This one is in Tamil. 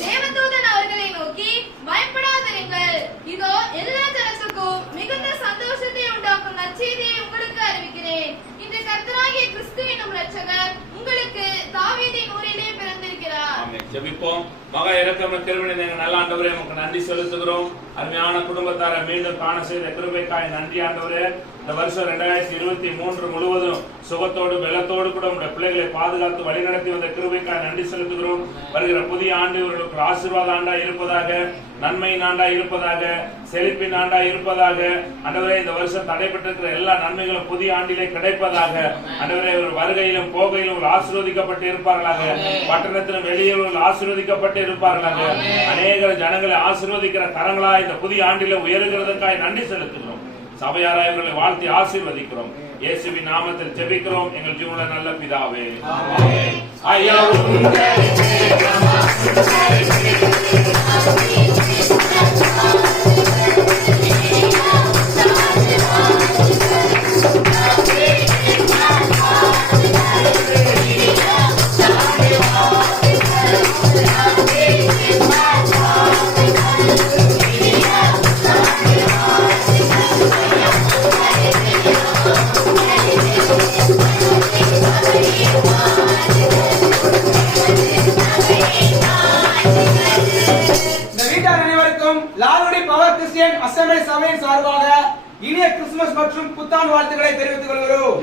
தேவதூதன் அவர்களை நோக்கி, பயப்படாதிருங்கள், இதோ எல்லா ஜனத்துக்கும் மிகுந்த சந்தோஷத்தை உண்டாக்கும் நற்செய்தியை உங்களுக்கு அறிவிக்கிறேன். இன்று கர்த்தராகிய கிறிஸ்து என்னும் இரட்சகர் உங்களுக்கு தாவீதின் ஊரிலே பிறந்திருக்கிறார். ஜெபிப்போம். மகா இரக்கமுள்ள கிருபையுள்ள எங்கள் நல்ல ஆண்டவரே, உமக்கு நன்றி செலுத்துகிறோம். அருமையான குடும்பத்தாரை மீண்டும் காண செய்த கிருபைக்காய் நன்றி ஆண்டவரே. இந்த வருஷம் 2023 முழுவதும் சுகத்தோடு பலத்தோடு கூட உங்களுடைய பிள்ளைகளை பாதுகாத்து வழிநடத்தி வந்த கிருபைக்காய் நன்றி செலுத்துகிறோம். வருகிற புதிய ஆண்டு இவர்களுக்கு ஆசீர்வாத ஆண்டா இருப்பதாக, நன்மையின் ஆண்டா இருப்பதாக, செழிப்பின் ஆண்டா இருப்பதாக. ஆண்டவரே, இந்த வருஷம் தடைபட்டிருக்கிற எல்லா நன்மைகளும் புதிய ஆண்டிலே கிடைப்பதாக. ஆண்டவரே, இவர்கள் வருகையிலும் போகையிலும் ஆசீர்வதிக்கப்பட்டு இருப்பார்களாக. பட்டணத்திலும் வெளியூரில் ஆசீர்வதிக்கப்பட்டு இருப்பார்களாக. அநேக ஜனங்களை ஆசீர்வதிக்கிற கரங்களா இந்த புதிய ஆண்டிலே உயர்கிறதுக்காய் நன்றி செலுத்துகிறோம். சபையாராய் இவர்களை வாழ்த்தி ஆசீர்வதிக்கிறோம். இயேசுவின் நாமத்தில் ஜெபிக்கிறோம் எங்கள் ஜீவனுள்ள நல்ல பிதாவே. ஐயா அசெம்பிளி சபையின் சார்பாக இனிய கிறிஸ்துமஸ் மற்றும் புத்தாண்டு வாழ்த்துக்களை தெரிவித்துக் கொள்கிறோம்.